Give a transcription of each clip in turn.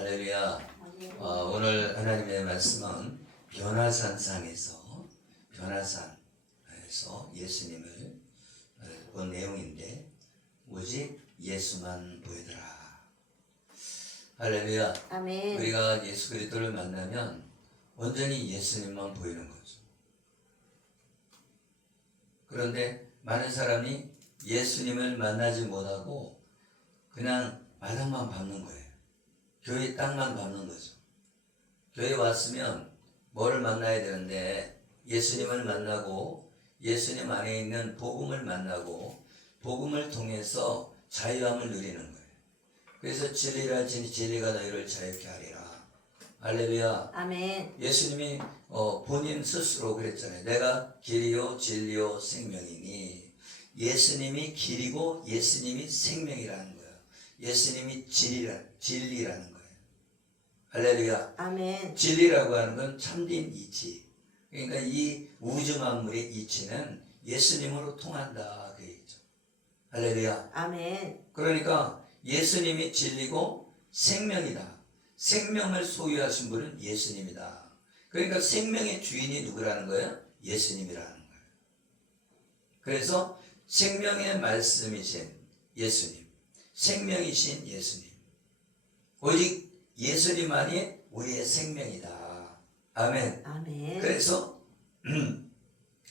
할렐루야. 오늘 하나님의 말씀은 변화산상에서 예수님을 본 내용인데 오직 예수만 보이더라. 할렐루야. 아멘. 우리가 예수 그리스도를 만나면 온전히 예수님만 보이는 거죠. 그런데 많은 사람이 예수님을 만나지 못하고 그냥 마당만 밟는 거예요. 교회 땅만 밟는 거죠. 교회 왔으면 뭐를 만나야 되는데 예수님을 만나고 예수님 안에 있는 복음을 만나고 복음을 통해서 자유함을 누리는 거예요. 그래서 진리라 진리가 너희를 자유케 하리라. 할렐루야. 아멘. 예수님이 본인 스스로 그랬잖아요. 내가 길이요 진리요 생명이니. 예수님이 길이고 예수님이 생명이라는 거예요. 예수님이 진리라는 거예요. 할렐루야. 아멘. 진리라고 하는 건 참된 이치. 그러니까 이 우주 만물의 이치는 예수님으로 통한다 그 얘기죠. 할렐루야. 아멘. 그러니까 예수님이 진리고 생명이다. 생명을 소유하신 분은 예수님이다. 그러니까 생명의 주인이 누구라는 거예요? 예수님이라는 거예요. 그래서 생명의 말씀이신 예수님, 생명이신 예수님, 오직 예수님만이 우리의 생명이다. 아멘. 아멘. 그래서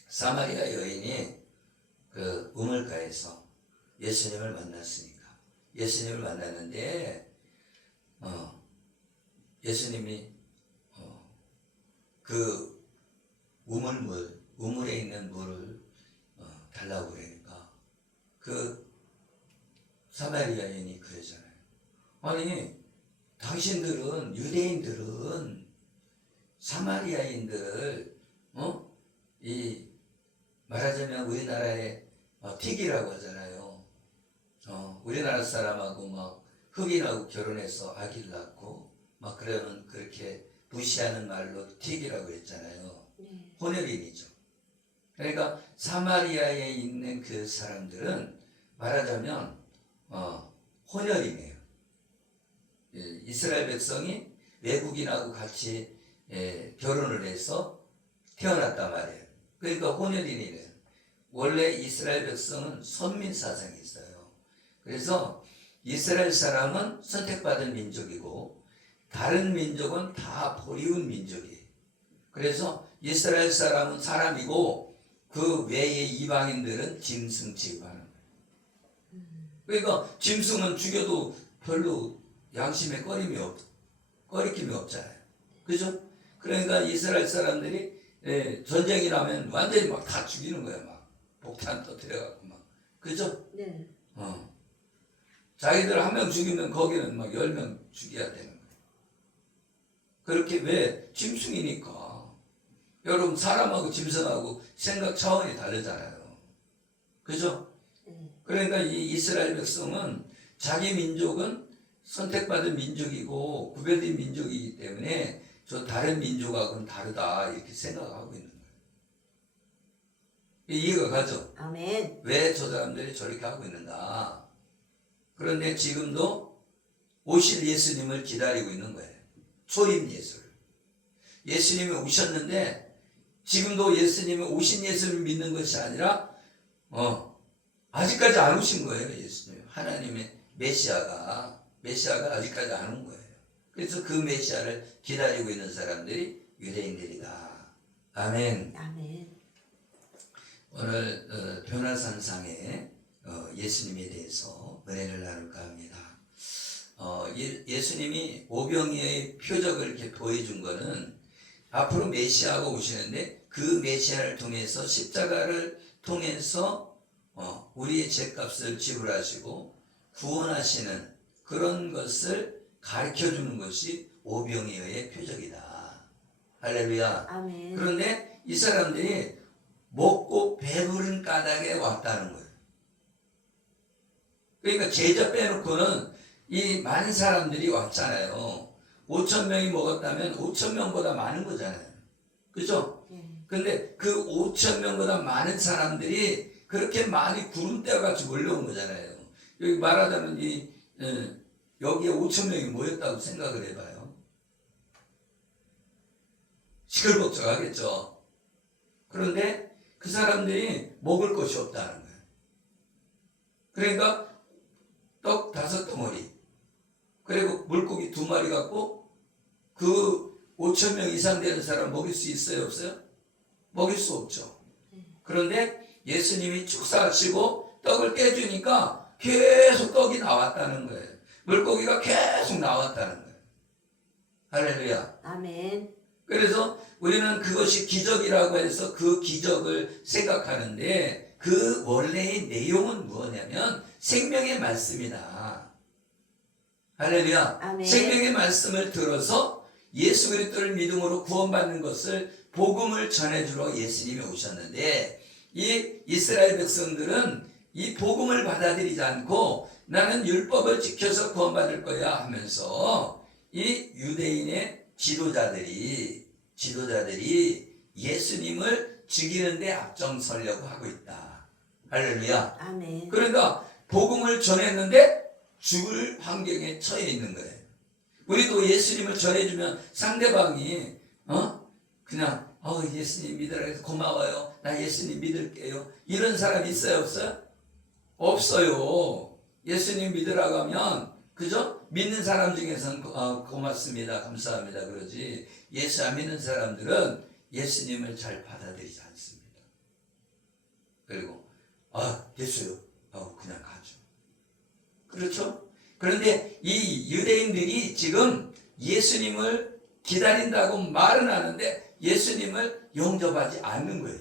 사마리아 여인이 그 우물가에서 예수님을 만났으니까 예수님을 만났는데 예수님이 그 우물에 있는 물을 달라고 그러니까 그 사마리아 여인이 그러잖아요. 아니 당신들은 유대인들은 사마리아인들 이 말하자면 우리나라의 틱이라고 하잖아요. 우리나라 사람하고 막 흑인하고 결혼해서 아기를 낳고 막 그러면 그렇게 무시하는 말로 틱이라고 했잖아요. 네. 혼혈인이죠. 그러니까 사마리아에 있는 그 사람들은 말하자면 혼혈이네요. 이스라엘 백성이 외국인하고 같이 결혼을 해서 태어났단 말이에요. 그러니까 혼혈인이래요. 원래 이스라엘 백성은 선민 사상이 있어요. 그래서 이스라엘 사람은 선택받은 민족이고 다른 민족은 다 버리운 민족이에요. 그래서 이스라엘 사람은 사람이고 그 외의 이방인들은 짐승 취급하는 거예요. 그러니까 짐승은 죽여도 별로 양심에 꺼리낌이 없잖아요. 그죠? 그러니까 이스라엘 사람들이 전쟁이 나면 완전히 막 다 죽이는 거야. 막 폭탄 터뜨려갖고 막. 그죠? 네. 자기들 한 명 죽이면 거기는 막 10명 죽여야 되는 거예요. 그렇게 왜? 짐승이니까. 여러분 사람하고 짐승하고 생각 차원이 다르잖아요. 그죠? 그러니까 이 이스라엘 백성은 자기 민족은 선택받은 민족이고 구별된 민족이기 때문에 저 다른 민족하고는 다르다 이렇게 생각하고 있는 거예요. 이해가 가죠? 아멘. 왜 저 사람들이 저렇게 하고 있는가? 그런데 지금도 오실 예수님을 기다리고 있는 거예요. 초림 예수를. 예수님이 오셨는데 지금도 예수님이 오신 예수를 믿는 것이 아니라 아직까지 안 오신 거예요. 예수님. 하나님의 메시아가 아직까지 안 온 거예요. 그래서 그 메시아를 기다리고 있는 사람들이 유대인들이다. 아멘. 아멘. 오늘 변화산상에 예수님에 대해서 은혜를 나눌까 합니다. 예수님이 오병이어의 표적을 이렇게 보여준 거는 앞으로 메시아가 오시는데 그 메시아를 통해서 십자가를 통해서 우리의 죄값을 지불하시고 구원하시는 그런 것을 가르쳐주는 것이 오병이어의 표적이다. 할렐루야. 아멘. 그런데 이 사람들이 먹고 배부른 까닭에 왔다는 거예요. 그러니까 제자 빼놓고는 이 많은 사람들이 왔잖아요. 5,000명이 먹었다면 5,000명보다 많은 거잖아요. 그죠? 근데 그 5,000명보다 많은 사람들이 그렇게 많이 구름대와 같이 몰려온 거잖아요. 여기 말하자면 이 여기에 5천 명이 모였다고 생각을 해봐요. 시끌벅적하겠죠. 그런데 그 사람들이 먹을 것이 없다는 거예요. 그러니까 떡 5덩어리 그리고 물고기 2마리 갖고 그 5천 명 이상 되는 사람 먹일 수 있어요, 없어요? 먹일 수 없죠. 그런데 예수님이 축사하시고 떡을 깨주니까 계속 떡이 나왔다는 거예요. 물고기가 계속 나왔다는 거예요. 할렐루야. 아멘. 그래서 우리는 그것이 기적이라고 해서 그 기적을 생각하는데 그 원래의 내용은 무엇냐면 생명의 말씀이다. 할렐루야. 아멘. 생명의 말씀을 들어서 예수 그리스도를 믿음으로 구원받는 것을 복음을 전해주러 예수님이 오셨는데 이 이스라엘 백성들은 이 복음을 받아들이지 않고 나는 율법을 지켜서 구원받을 거야 하면서 이 유대인의 지도자들이 예수님을 죽이는데 앞장서려고 하고 있다. 할렐루야. 아멘. 그러니까 복음을 전했는데 죽을 환경에 처해 있는 거예요. 우리도 예수님을 전해주면 상대방이 그냥 예수님 믿으라 해서 고마워요. 나 예수님 믿을게요. 이런 사람 있어요, 없어요? 없어요. 예수님 믿으라고 하면 그죠? 믿는 사람 중에서는 고맙습니다, 감사합니다 그러지. 예수 안 믿는 사람들은 예수님을 잘 받아들이지 않습니다. 그리고 됐어요. 그냥 가죠. 그렇죠? 그런데 이 유대인들이 지금 예수님을 기다린다고 말은 하는데 예수님을 영접하지 않는 거예요.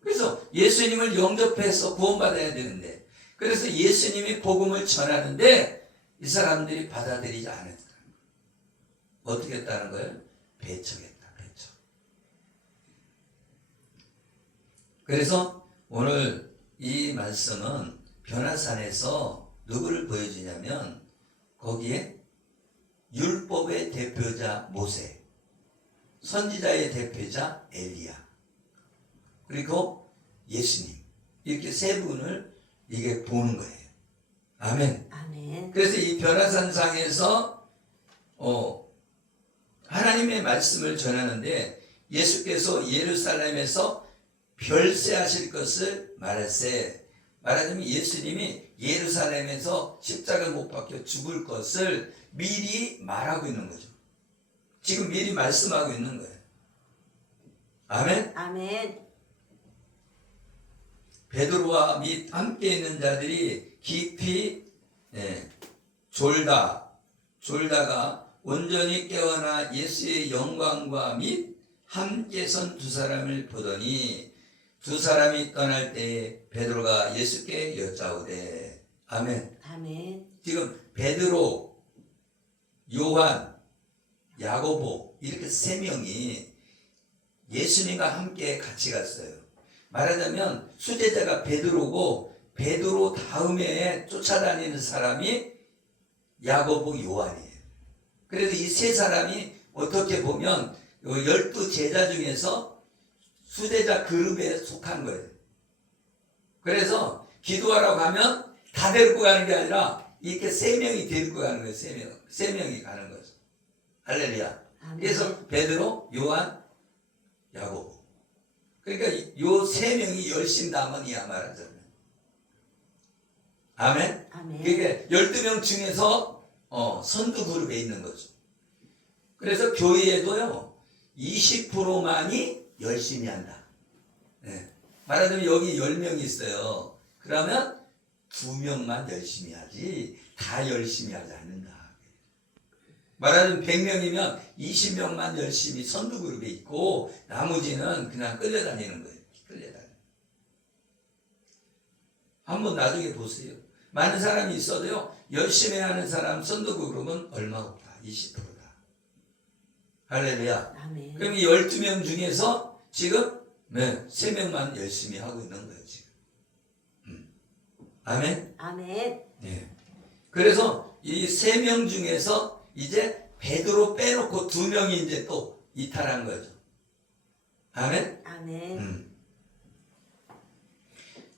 그래서 예수님을 영접해서 구원받아야 되는데 그래서 예수님이 복음을 전하는데 이 사람들이 받아들이지 않았다는 거예요. 어떻게 했다는 거예요? 배척했다. 배척. 그래서 오늘 이 말씀은 변화산에서 누구를 보여주냐면 거기에 율법의 대표자 모세, 선지자의 대표자 엘리야, 그리고 예수님 이렇게 세 분을 이게 보는 거예요. 아멘. 아멘. 그래서 이 변화산상에서 하나님의 말씀을 전하는데 예수께서 예루살렘에서 별세하실 것을 말하자면 예수님이 예루살렘에서 십자가 못 박혀 죽을 것을 미리 말하고 있는 거죠. 지금 미리 말씀하고 있는 거예요. 아멘. 아멘. 베드로와 및 함께 있는 자들이 깊이 졸다가 온전히 깨어나 예수의 영광과 및 함께 선 두 사람을 보더니 두 사람이 떠날 때에 베드로가 예수께 여짜오되 아멘. 아멘. 지금 베드로, 요한, 야고보 이렇게 세 명이 예수님과 함께 같이 갔어요. 말하자면 수제자가 베드로고 베드로 다음에 쫓아다니는 사람이 야고보, 요한이에요. 그래서 이 세 사람이 어떻게 보면 12 제자 중에서 수제자 그룹에 속한 거예요. 그래서 기도하라고 하면 다 데리고 가는 게 아니라 이렇게 세 명이 데리고 가는 거예요. 세 명이 가는 거죠. 할렐루야. 아멘. 그래서 베드로, 요한, 야고보. 그러니까 요 세 명이 열심당원이야 말하자면. 아멘. 아멘. 그게 12명 중에서 선두 그룹에 있는 거죠. 그래서 교회에도요 20%만이 열심히 한다. 네. 말하자면 여기 10명이 있어요. 그러면 2명만 열심히 하지 다 열심히 하지 않는다. 말하자면 100명이면 20명만 열심히 선두 그룹에 있고 나머지는 그냥 끌려다니는 거예요. 끌려다니는. 한번 나중에 보세요. 많은 사람이 있어도요 열심히 하는 사람 선두 그룹은 얼마 없다. 20%다. 할렐루야. 아멘. 그럼 이 12명 중에서 지금 3명만 열심히 하고 있는 거예요. 지금. 아멘. 아멘. 네. 그래서 이 3명 중에서 이제 베드로 빼놓고 2명이 이제 또 이탈한 거죠. 아멘. 아멘.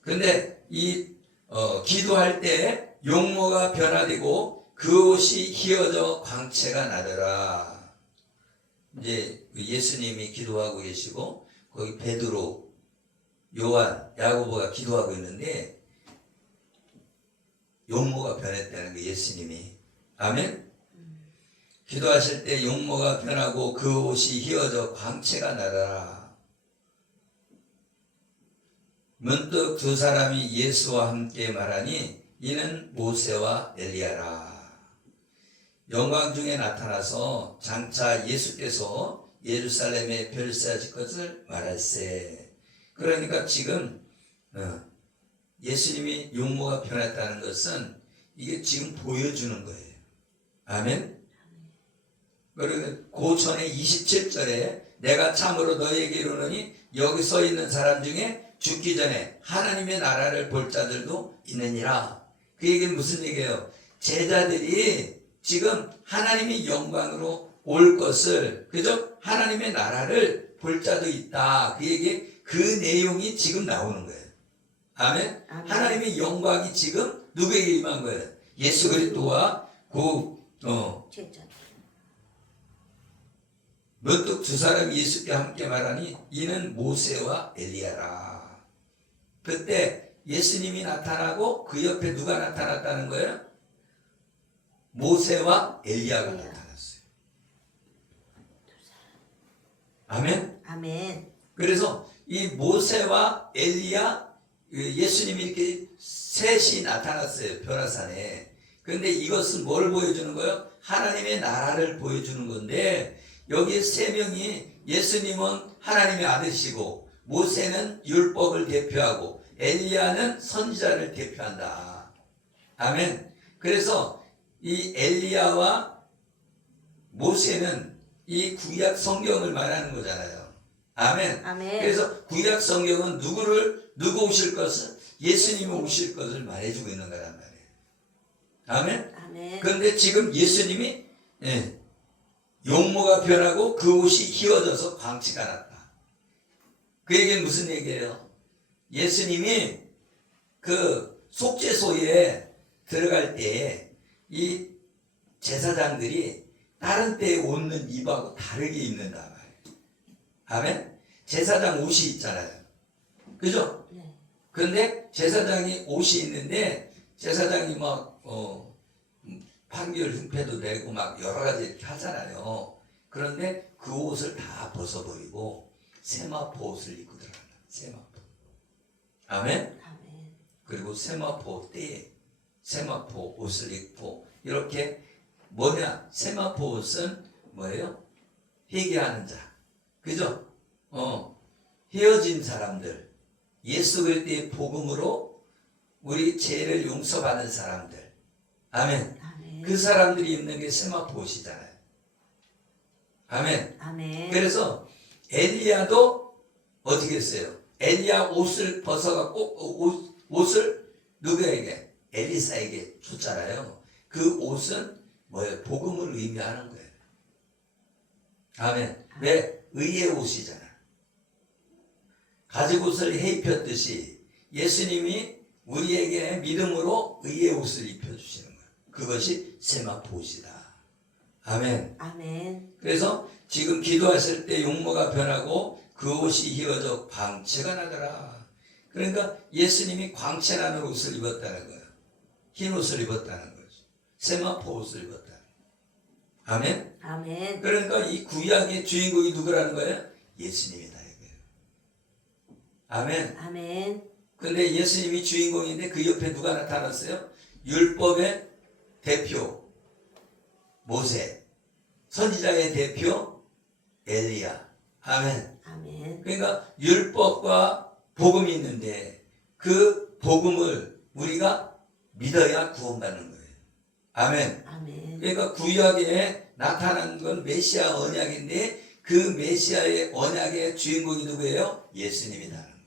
근데 이 기도할 때 용모가 변화되고 그 옷이 휘어져 광채가 나더라. 이제 예수님이 기도하고 계시고 거기 베드로, 요한, 야고보가 기도하고 있는데 용모가 변했다는 거 예수님이. 아멘. 기도하실 때 용모가 변하고 그 옷이 휘어져 광채가 나더라. 문득 두 사람이 예수와 함께 말하니 이는 모세와 엘리야라. 영광 중에 나타나서 장차 예수께서 예루살렘에 별세하실 것을 말할세. 그러니까 지금 예수님이 용모가 변했다는 것은 이게 지금 보여주는 거예요. 아멘. 그리고 고전에 27절에 내가 참으로 너희에게 이르노니 여기 서 있는 사람 중에 죽기 전에 하나님의 나라를 볼 자들도 있느니라. 그 얘기는 무슨 얘기예요? 제자들이 지금 하나님의 영광으로 올 것을, 그죠? 하나님의 나라를 볼 자도 있다. 그 얘기, 그 내용이 지금 나오는 거예요. 아멘? 아멘. 하나님의 영광이 지금 누구에게 임한 거예요? 예수 그리스도와 문득 두 사람이 예수께 함께 말하니 이는 모세와 엘리야라. 그때 예수님이 나타나고 그 옆에 누가 나타났다는 거예요? 모세와 엘리야가 나타났어요. 아멘? 아멘. 그래서 이 모세와 엘리야, 예수님이 이렇게 셋이 나타났어요. 변화산에. 그런데 이것은 뭘 보여주는 거예요? 하나님의 나라를 보여주는 건데 여기 세 명이 예수님은 하나님의 아들이시고 모세는 율법을 대표하고 엘리야는 선지자를 대표한다. 아멘. 그래서 이 엘리야와 모세는 이 구약 성경을 말하는 거잖아요. 아멘. 아멘. 그래서 구약 성경은 누구 오실 것을, 예수님이 오실 것을 말해주고 있는 거란 말이에요. 아멘. 아멘. 그런데 지금 예수님이 용모가 변하고 그 옷이 휘어져서 광채가 났다. 그 얘기는 무슨 얘기예요? 예수님이 그 속죄소에 들어갈 때 이 제사장들이 다른 때에 옷는 입하고 다르게 입는단 말이에요. 아멘? 제사장 옷이 있잖아요. 그죠? 네. 그런데 제사장이 옷이 있는데 제사장이 막 판결 흉패도 내고 막 여러 가지 이렇게 하잖아요. 그런데 그 옷을 다 벗어버리고 세마포 옷을 입고 들어간다. 세마포. 아멘? 아멘. 그리고 세마포 때에 세마포 옷을 입고 이렇게 뭐냐? 세마포 옷은 뭐예요? 회개하는 자. 그죠? 헤어진 사람들. 예수 그리스도의 복음으로 우리 죄를 용서받은 사람들. 아멘. 아멘. 그 사람들이 입는 게 세마포 옷이잖아요. 아멘. 아멘. 그래서 엘리야도 어떻게 했어요? 엘리야 옷을 벗어갖고 옷을 누구에게? 엘리사에게 줬잖아요. 그 옷은 뭐예요? 복음을 의미하는 거예요. 아멘. 왜? 의의 옷이잖아. 가죽옷을 해 입혔듯이 예수님이 우리에게 믿음으로 의의 옷을 입혀주시는 거예요. 그것이 세마포 옷이다. 아멘. 아멘. 그래서 지금 기도하실 때 용모가 변하고 그 옷이 휘어져 광채가 나더라. 그러니까 예수님이 광채 나는 옷을 입었다는 거예요. 흰 옷을 입었다는 거죠. 세마포 옷을 입었다는 거예요. 아멘. 아멘. 그러니까 이 구약의 주인공이 누구라는 거예요? 예수님이다 이거예요. 아멘. 아멘. 근데 예수님이 주인공인데 그 옆에 누가 나타났어요? 율법의 대표 모세, 선지자의 대표 엘리야. 아멘. 아멘. 그러니까 율법과 복음이 있는데 그 복음을 우리가 믿어야 구원받는 거예요. 아멘. 아멘. 그러니까 구약에 나타난 건 메시아 언약인데 그 메시아의 언약의 주인공이 누구예요? 예수님이라는 거예요.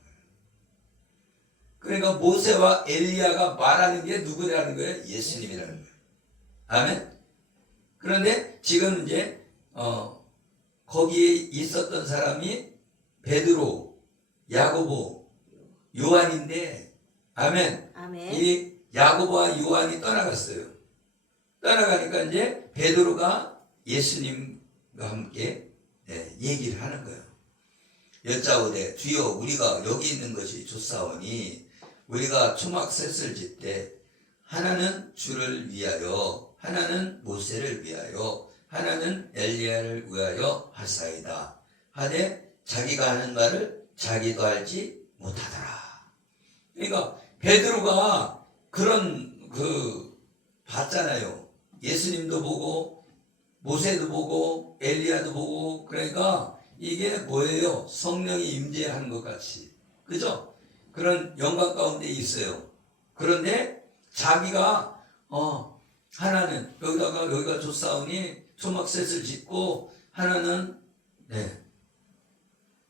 그러니까 모세와 엘리야가 말하는 게 누구라는 거예요? 예수님이라는 거예요. 아멘. 그런데 지금 이제 거기에 있었던 사람이 베드로, 야고보, 요한인데 아멘. 아멘. 이 야고보와 요한이 떠나갔어요. 떠나가니까 이제 베드로가 예수님과 함께 얘기를 하는 거예요. 여짜오되 주여 우리가 여기 있는 것이 좋사오니 우리가 초막셋을 짓되 하나는 주를 위하여 하나는 모세를 위하여 하나는 엘리야를 위하여 하사이다 하되 자기가 하는 말을 자기도 알지 못하더라. 그러니까 베드로가 그런 봤잖아요. 예수님도 보고 모세도 보고 엘리야도 보고. 그러니까 이게 뭐예요? 성령이 임재하는 것 같이, 그죠? 그런 영광 가운데 있어요. 그런데 자기가 하나는 여기가 좋사오니 초막셋을 짓고 하나는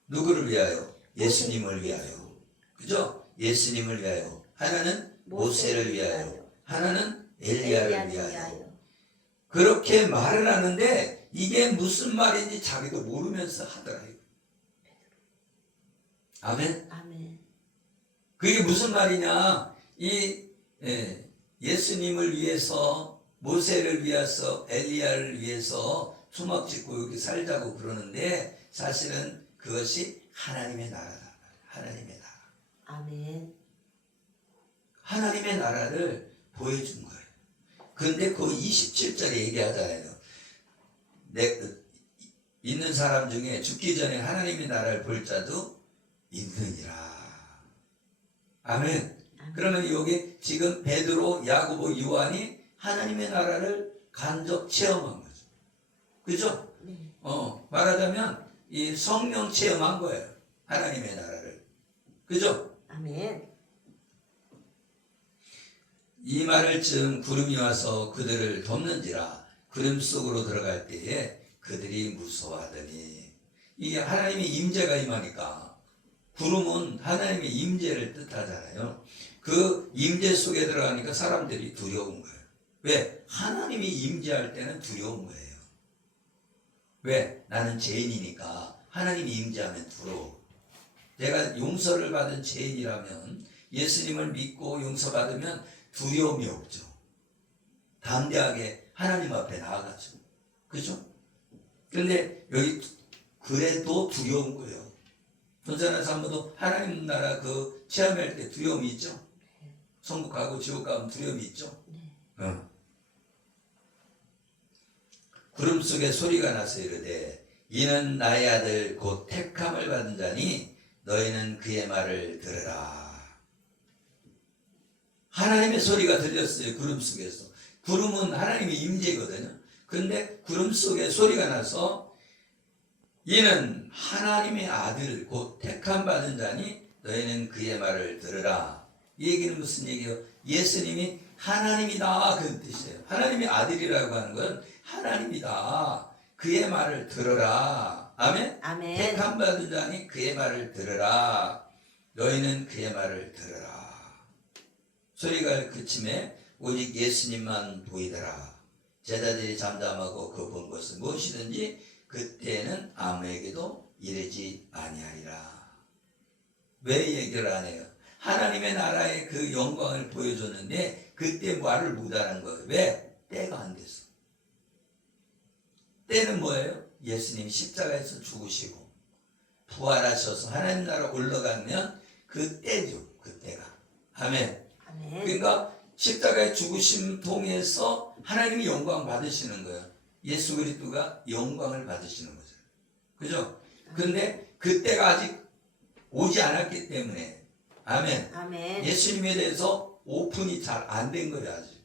누구를 위하여? 예수님을 위하여, 그죠? 예수님을 위하여. 하나는 모세를 위하여. 하나는 엘리야를 위하여. 그렇게 말을 하는데 이게 무슨 말인지 자기도 모르면서 하더라고요. 아멘. 아멘. 그게 무슨 말이냐? 예수님을 위해서, 모세를 위해서, 엘리야를 위해서 초막 짓고 여기 살자고 그러는데 사실은 그것이 하나님의 나라다. 하나님의 나라. 아멘. 하나님의 나라를 보여준 거예요. 그런데 그 27절에 얘기하잖아요. 있는 사람 중에 죽기 전에 하나님의 나라를 볼 자도 있느니라. 아멘. 그러면 여기 지금 베드로, 야고보, 요한이 하나님의 나라를 간접 체험한 거죠. 그죠? 네. 말하자면 이 성령 체험한 거예요. 하나님의 나라를. 그죠? 아멘. 이 말을 쯤 구름이 와서 그들을 덮는지라 구름 속으로 들어갈 때에 그들이 무서워하더니. 이게 하나님의 임재가 임하니까, 구름은 하나님의 임재를 뜻하잖아요. 그 임재 속에 들어가니까 사람들이 두려운 거예요. 왜? 하나님이 임재할 때는 두려운 거예요. 왜? 나는 죄인이니까 하나님이 임재하면 두려워. 내가 용서를 받은 죄인이라면, 예수님을 믿고 용서받으면 두려움이 없죠. 담대하게 하나님 앞에 나아가죠. 그죠? 그런데 여기 그래도 두려운 거예요. 전사나 사모도 하나님 나라 체험할 때 두려움이 있죠. 천국 가고 지옥 가면 두려움이 있죠. 구름 속에 소리가 나서 이르되 이는 나의 아들 곧 택함을 받은 자니 너희는 그의 말을 들으라. 하나님의 소리가 들렸어요. 구름 속에서. 구름은 하나님의 임재거든요. 그런데 구름 속에 소리가 나서 이는 하나님의 아들 곧 택함 받은 자니 너희는 그의 말을 들으라. 이 얘기는 무슨 얘기예요? 예수님이 하나님이다, 그 뜻이에요. 하나님의 아들이라고 하는 건 하나님이다. 그의 말을 들으라. 아멘? 아멘. 택함 받은 자니 그의 말을 들으라. 너희는 그의 말을 들으라. 소리가 그침에 오직 예수님만 보이더라. 제자들이 잠잠하고 그 본 것은 무엇이든지 그때는 아무에게도 이르지 아니하리라. 왜 얘기를 안 해요? 하나님의 나라의 그 영광을 보여줬는데 그때 말을 못하는 거예요. 왜? 때가 안 됐어. 때는 뭐예요? 예수님이 십자가에서 죽으시고 부활하셔서 하나님 나라 올라가면 그 때죠. 그 때가. 아멘. 아멘. 그러니까 십자가의 죽으심 통해서 하나님이 영광 받으시는 거예요. 예수 그리스도가 영광을 받으시는 거죠. 그죠? 근데 그때가 아직 오지 않았기 때문에. 아멘. 아멘. 예수님에 대해서 오픈이 잘 안 된 거예요. 아직.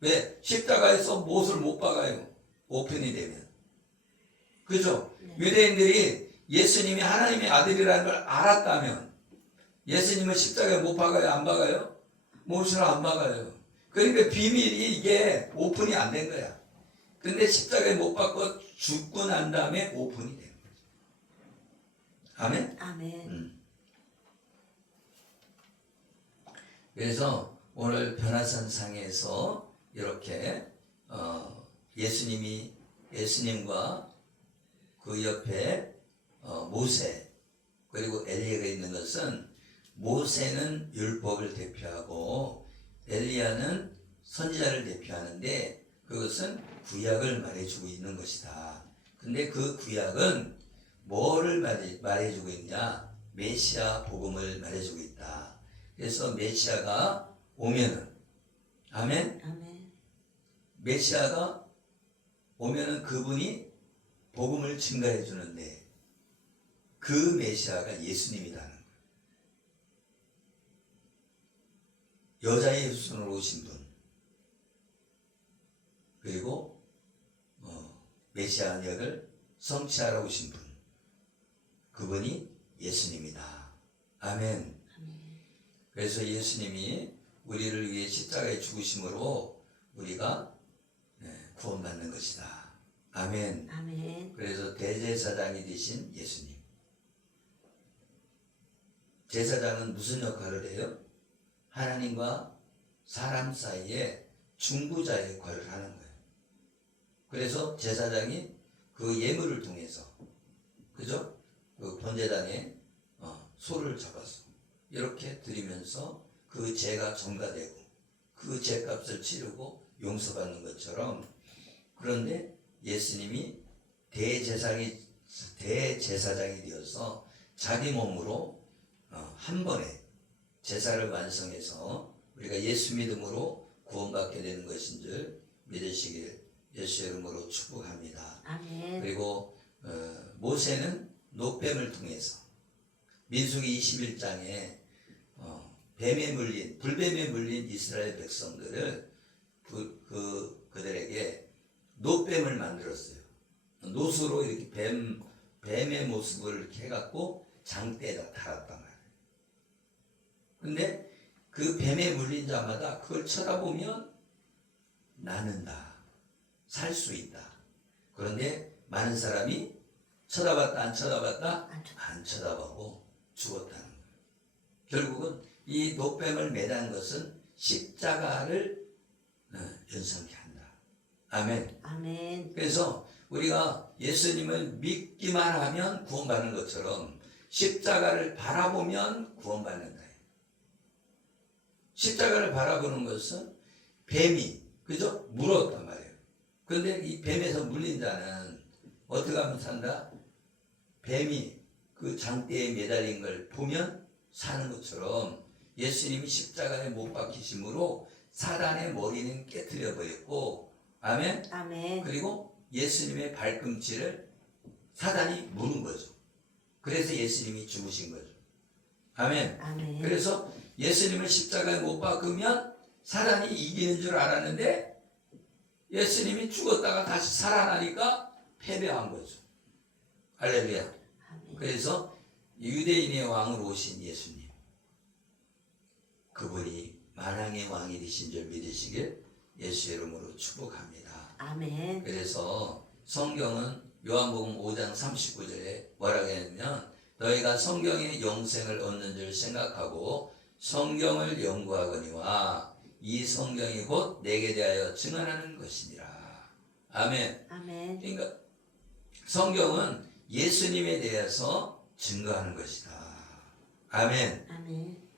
왜? 십자가에서 못을 못 박아요. 오픈이 되면. 그죠? 네. 유대인들이 예수님이 하나님의 아들이라는 걸 알았다면 예수님을 십자가에 못 박아요? 안 박아요? 못을 안 박아요. 그러니까 비밀이 이게 오픈이 안 된 거야. 근데 십자가에 못 박고 죽고 난 다음에 오픈이 된 거죠. 아멘? 아멘. 그래서 오늘 변화산상에서 이렇게 예수님과 그 옆에 모세 그리고 엘리야가 있는 것은, 모세는 율법을 대표하고 엘리야는 선지자를 대표하는데 그것은 구약을 말해주고 있는 것이다. 근데 그 구약은 뭐를 말해주고 있냐? 메시아 복음을 말해주고 있다. 그래서 메시아가 오면은, 아멘? 아멘. 메시아가 오면은 그분이 복음을 증가해 주는데 그 메시아가 예수님이라는 거예요. 여자의 후손으로 오신 분, 그리고 메시아 역을 성취하러 오신 분, 그분이 예수님이다. 아멘. 아멘. 그래서 예수님이 우리를 위해 십자가에 죽으심으로 우리가 구원받는 것이다. 아멘. 아멘. 그래서 대제사장이 되신 예수님. 제사장은 무슨 역할을 해요? 하나님과 사람 사이에 중보자 역할을 하는 거예요. 그래서 제사장이 그 예물을 통해서, 그죠? 그 번제단에 소를 잡아서 이렇게 드리면서 그 죄가 전가되고 그 죄값을 치르고 용서받는 것처럼, 그런데 예수님이 대제사장이 되어서 자기 몸으로 한 번에 제사를 완성해서 우리가 예수 믿음으로 구원받게 되는 것인 줄 믿으시길 예수 이름으로 축복합니다. 아멘. 그리고 모세는 노뱀을 통해서 민수기 21장에 불뱀에 물린 이스라엘 백성들을 그들에게 노뱀을 만들었어요. 노수로 이렇게 뱀의 모습을 이렇게 해갖고 장대에다 달았단 말이에요. 근데 그 뱀에 물린 자마다 그걸 쳐다보면 나는다, 살 수 있다. 그런데 많은 사람이 쳐다봤다 안 쳐다보고 죽었다는 거예요. 결국은 이 노뱀을 매단 것은 십자가를 연상케 한다. 아멘. 아멘. 그래서 우리가 예수님을 믿기만 하면 구원받는 것처럼 십자가를 바라보면 구원받는다. 십자가를 바라보는 것은 뱀이, 그죠? 물었단 말이에요. 그런데 이 뱀에서 물린 자는 어떻게 하면 산다? 뱀이 그 장대에 매달린 걸 보면 사는 것처럼 예수님이 십자가에 못 박히심으로 사단의 머리는 깨트려 버렸고, 아멘? 아멘. 그리고 예수님의 발꿈치를 사단이 무는 거죠. 그래서 예수님이 죽으신 거죠. 아멘. 아멘. 그래서 예수님을 십자가에 못 박으면 사단이 이기는 줄 알았는데 예수님이 죽었다가 다시 살아나니까 패배한 거죠. 할렐루야. 아멘. 그래서 유대인의 왕으로 오신 예수님, 그분이 만왕의 왕이 되신 줄 믿으시길 예수 이름으로 축복합니다. 아멘. 그래서 성경은 요한복음 5장 39절에 뭐라고 했냐면, 너희가 성경의 영생을 얻는 줄 생각하고 성경을 연구하거니와 이 성경이 곧 내게 대하여 증언하는 것이니라. 아멘. 아멘. 그러니까 성경은 예수님에 대해서 증거하는 것이다. 아멘. 아멘.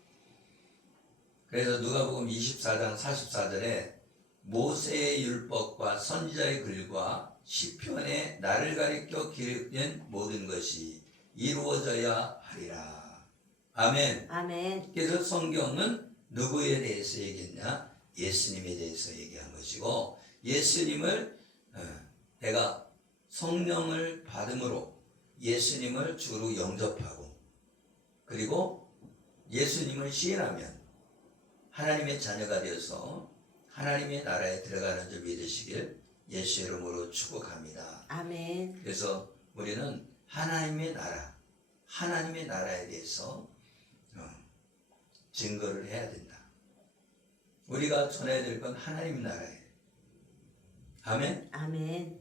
그래서 누가복음 24장 44절에 모세의 율법과 선지자의 글과 시편에 나를 가리켜 기록된 모든 것이 이루어져야 하리라. 아멘. 아멘. 그래서 성경은 누구에 대해서 얘기했냐? 예수님에 대해서 얘기한 것이고, 예수님을 내가 성령을 받음으로 예수님을 주로 영접하고, 그리고 예수님을 시인하면 하나님의 자녀가 되어서 하나님의 나라에 들어가는 줄 믿으시길 예수 이름으로 축복합니다. 아멘. 그래서 우리는 하나님의 나라에 대해서 증거를 해야 된다. 우리가 전해야 될 건 하나님 나라예요. 아멘. 아멘.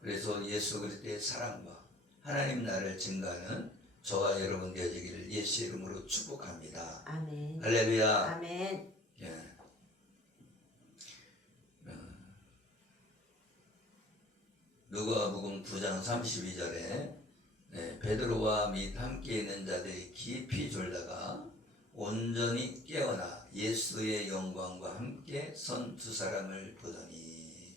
그래서 예수 그리스도의 사랑과 하나님 나라를 증거하는 저와 여러분 되어지기를 예수 이름으로 축복합니다. 아멘. 할렐루야. 아멘. 예. 누가복음 9장 32절에 베드로와 및 함께 있는 자들이 깊이 졸다가 온전히 깨어나 예수의 영광과 함께 선 두 사람을 보더니,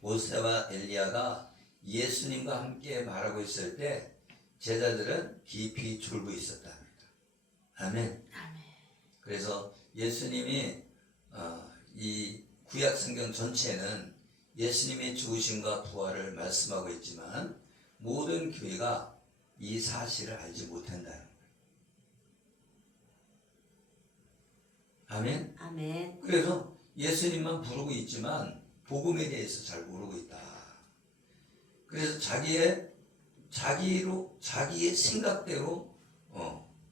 모세와 엘리야가 예수님과 함께 말하고 있을 때 제자들은 깊이 졸고 있었답니다. 아멘. 그래서 예수님이 이 구약 성경 전체는 예수님의 죽으심과 부활을 말씀하고 있지만 모든 교회가 이 사실을 알지 못한다는 거예요. 아멘. 아멘. 그래서 예수님만 부르고 있지만 복음에 대해서 잘 모르고 있다. 그래서 자기의 생각대로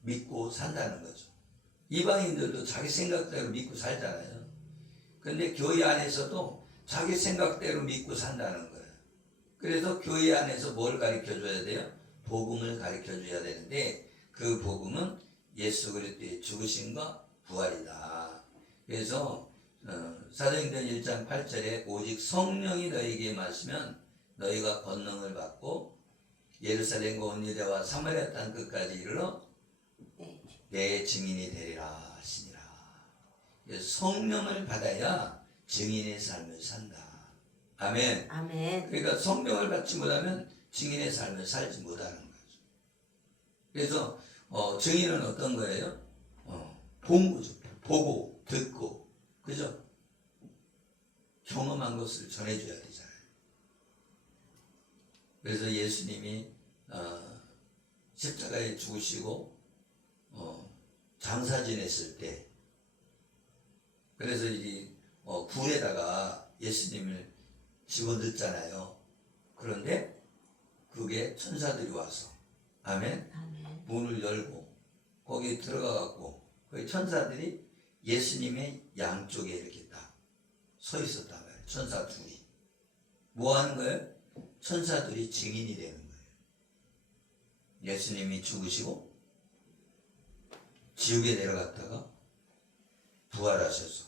믿고 산다는 거죠. 이방인들도 자기 생각대로 믿고 살잖아요. 근데 교회 안에서도 자기 생각대로 믿고 산다는 거예요. 그래서 교회 안에서 뭘 가르쳐 줘야 돼요? 복음을 가르쳐 줘야 되는데 그 복음은 예수 그리스도의 죽으심과 부활이다. 그래서 사도행전 1장 8절에 오직 성령이 너희에게 임하시면 너희가 권능을 받고 예루살렘과 온 유대와 사마리아 땅 끝까지 이르러 내 증인이 되리라 하시니라. 성령을 받아야 증인의 삶을 산다. 아멘. 아멘. 그러니까 성령을 받지 못하면 증인의 삶을 살지 못하는 거죠. 그래서 증인은 어떤 거예요? 본 거죠. 보고 듣고, 그죠? 경험한 것을 전해줘야 되잖아요. 그래서 예수님이 십자가에 죽으시고 장사 지냈을 때, 그래서 이 굴에다가 예수님을 집어넣잖아요. 그런데 그게 천사들이 와서, 아멘. 아멘. 문을 열고 거기 들어가 갖고 그 천사들이 예수님의 양쪽에 이렇게 딱 서 있었단 말이에요. 천사 둘이 뭐 하는 거예요? 천사들이 증인이 되는 거예요. 예수님이 죽으시고 지옥에 내려갔다가 부활하셔서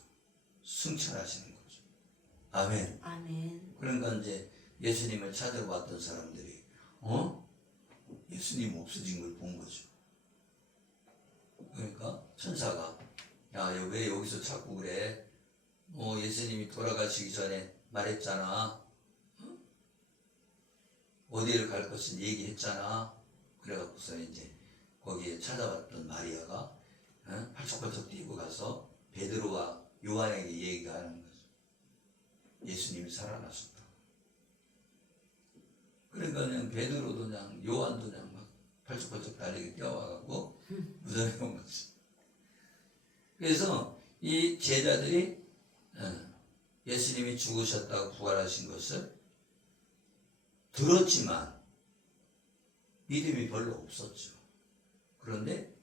승천하시는 거죠. 아멘. 아멘. 그러니까 이제 예수님을 찾으러 왔던 사람들이 예수님 없어진 걸 본 거죠. 그러니까 천사가 야, 왜 여기서 자꾸 그래? 예수님이 돌아가시기 전에 말했잖아. 어디를 갈 것을 얘기했잖아. 그래갖고서 이제 거기에 찾아왔던 마리아가 팔쩍팔쩍 뛰고 가서 베드로와 요한에게 얘기하는 거죠. 예수님이 살아나셨다. 그러니까 그냥 베드로도 그냥 요한도 그냥 막 팔쩍팔쩍 달리게 뛰어와갖고 무덤에 온 거지. 그래서 이 제자들이 예수님이 죽으셨다고 부활하신 것을 들었지만 믿음이 별로 없었죠. 그런데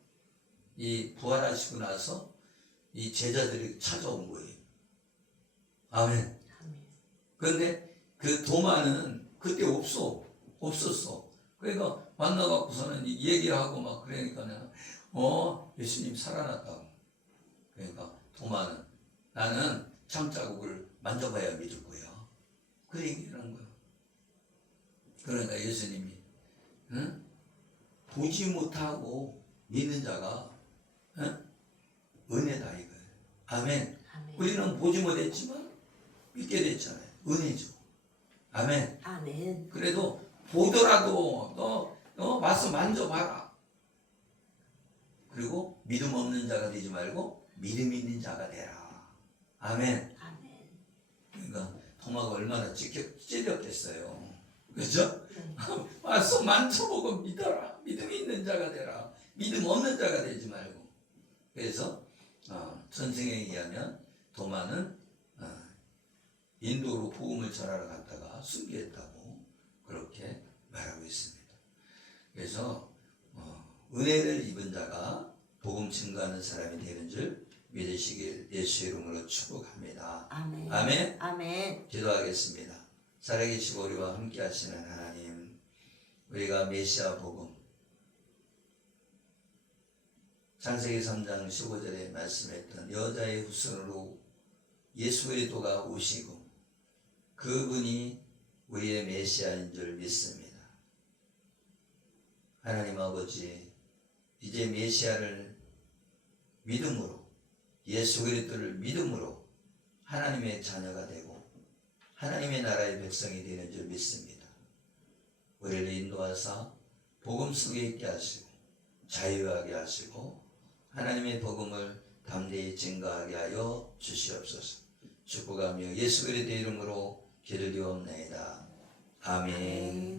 이 부활하시고 나서 이 제자들이 찾아온 거예요. 아멘. 그런데 그 도마는 그때 없었어. 그러니까 만나갖고서는 얘기하고 막 그러니까는 예수님 살아났다고. 그러니까 도마는 나는 창자국을 만져봐야 믿을 거야. 그 얘기를 한 거야. 그러니까 예수님이 보지 못하고 믿는 자가 은혜다 이거예요. 아멘. 아멘. 우리는 보지 못했지만 믿게 됐잖아요. 은혜죠. 아멘. 아멘. 그래도 보더라도 너 와서 만져봐라. 그리고 믿음 없는 자가 되지 말고 믿음 있는 자가 되라. 아멘. 아멘. 그러니까 도마가 얼마나 찔렸겠어요. 그죠? 네. 와서 만져보고 믿어라. 믿음 있는 자가 되라. 믿음 없는 자가 되지 말고. 그래서 전승에 의하면 도마는 인도로 복음을 전하러 갔다가 순교했다고 그렇게 말하고 있습니다. 그래서 은혜를 입은 자가 복음 증거하는 사람이 되는 줄 믿으시길 예수의 이름으로 축복합니다. 아멘. 아멘. 아멘. 기도하겠습니다. 살아계시고 우리와 함께 하시는 하나님, 우리가 메시아 복음 창세기 3장 15절에 말씀했던 여자의 후손으로 예수 그리스도가 오시고 그분이 우리의 메시아인 줄 믿습니다. 하나님 아버지, 이제 메시아를 믿음으로 예수 그리스도를 믿음으로 하나님의 자녀가 되고 하나님의 나라의 백성이 되는 줄 믿습니다. 우리를 인도하사 복음 속에 있게 하시고 자유하게 하시고 하나님의 복음을 담대히 증거하게 하여 주시옵소서. 축복하며 예수 그리스도의 이름으로 기도드리옵나이다. 아멘.